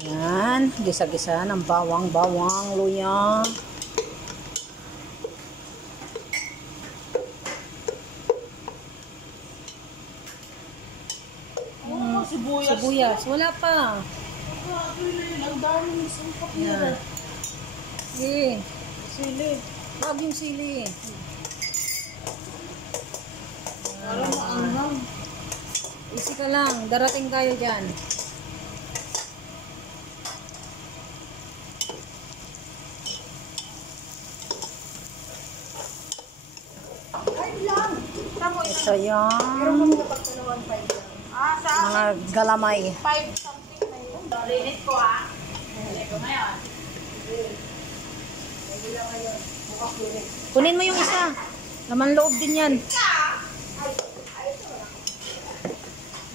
Yan, gisa-gisa ng bawang-bawang, luya. Sibuyas. Wala pa. Ang daming isang kapira. Sige. Sili. Wag yung sili. Para maanghang. Easy ka lang. Darating tayo dyan. Ay lang. Ito yung Pero kung kapag 1.5 lang. Sa mga galamay. 5 something na yun. Linis ko Linis ko ngayon. Kunin mo yung isa. Laman loob din yan.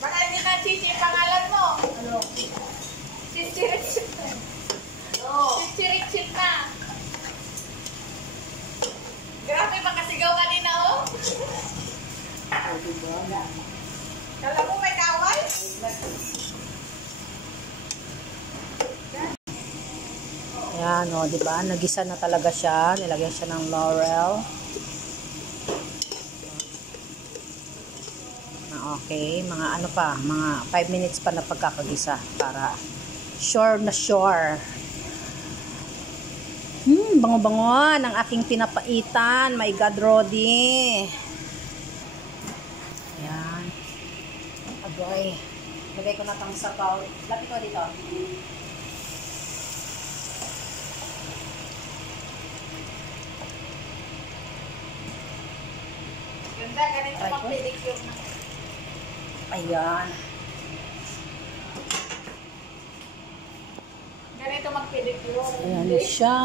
Baka hindi na Chichi yung pangalan mo. Ano? Chichi Richard na. Ano? Chichi Richard na. Grabe makasigaw kanina Kala mo may kaway? Ayan, o, diba? Nagisa na talaga siya. Nilagyan siya ng laurel. Okay, mga ano pa, mga 5 minutes pa na pagkakagisa para sure na sure. Bango-bango ng aking pinapaitan. My God, Rodi. Ayan. Agoy. Lagay ko na itong sabaw. Lapit ko dito. Ganda, ganito mag-pedicure na. Ayan. Ganito mag-pedicure. Ayan siya.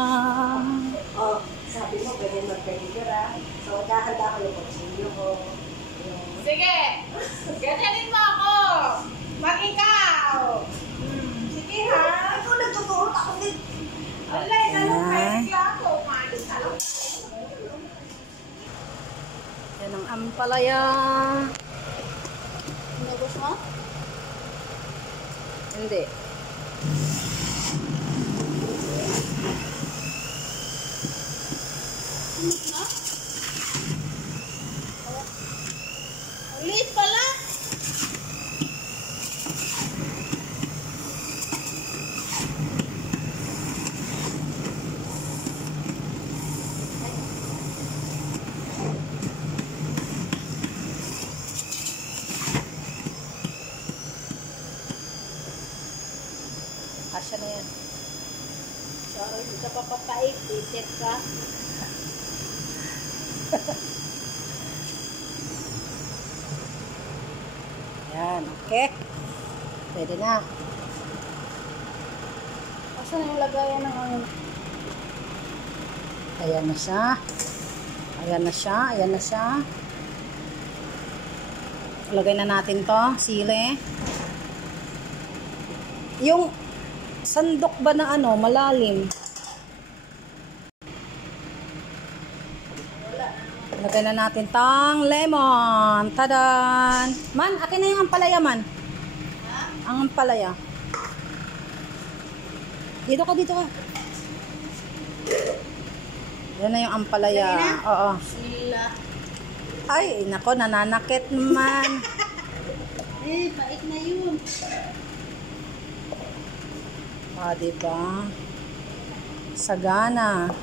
Sabi mo, ganyan mag-pedicure So, dahanda ko yung kutsilyo ko. Sige! Ganyanin mo ako! Mag-ikaw! Sige ha! Ikaw nagtuturo ako din. Alay, pedicure ako. Maalis ka lang. Yan ang ampalaya. Nagos mo? Hindi. Ulit pala! Asya na yan. Sorry, hindi ka papapait. Itit ka. Yan, okay. Pwede na. Asan yung lagayan ng ano? Ayan na siya. Ayan na siya. Ayan na siya. Lagay na natin to. Sili. Yung sandok ba na ano, malalim? Lagay na natin tong lemon. Tadan! Man, akin na yung ampalaya, man. Ang ampalaya. Dito ka, dito ka. Yan na yung ampalaya. Oo. Sila. Ay, nako, nananakit naman. Pait na yun. Ah, diba? Sagana.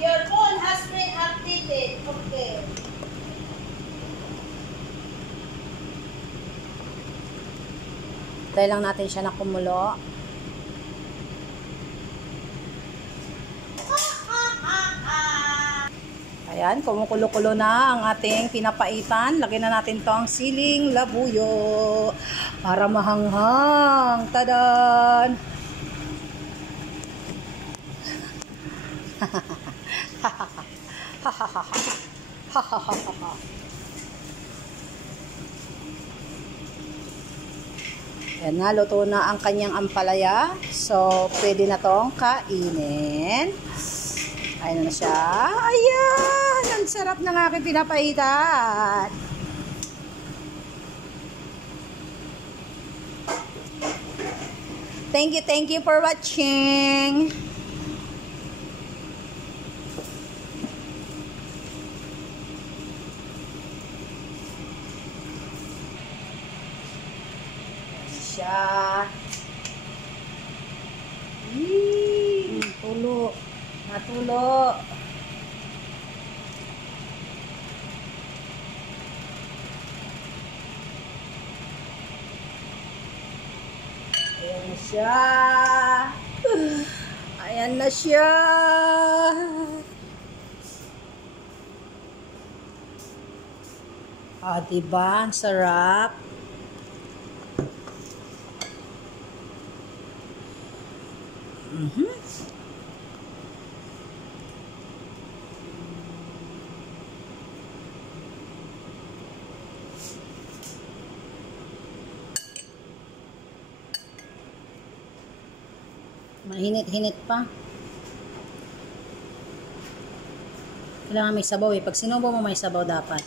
Your phone has been updated. Okay. Tayo lang natin siya na kumulo. Ayan, kumukulo-kulo na ang ating pinapaitan. Lagyan na natin tong siling labuyo para mahanghang. Tadan! Ayan na, luto na ang kanyang ampalaya. So, pwede na tong kainin. Ayun na siya. Ayan! Ang sarap ng aking pinapaitan. Thank you for watching. Siya. Tulo. Natulo. Ayan na siya. Ayan na siya. Diba? Ang sarap. Mahinit-hinit pa. Kailangan may sabaw eh. Pag sinubo mo may sabaw dapat.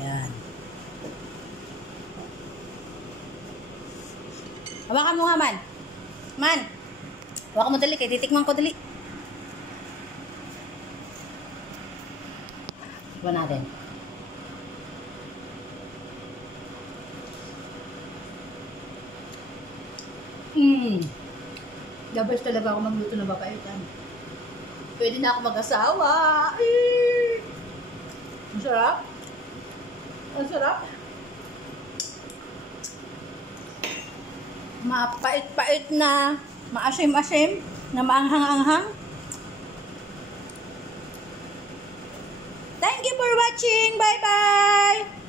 Ayan. Hawakan mo nga, Man. Man! Hawakan mo dali. Kaya titikman ko dali. Iba natin. The best talaga ako magluto ng papaitan. Pwede na ako mag-asawa. Ang sarap. Ang sarap. Mapait-pait na, maasim-asim, na maanghang-anghang. Thank you for watching. Bye-bye!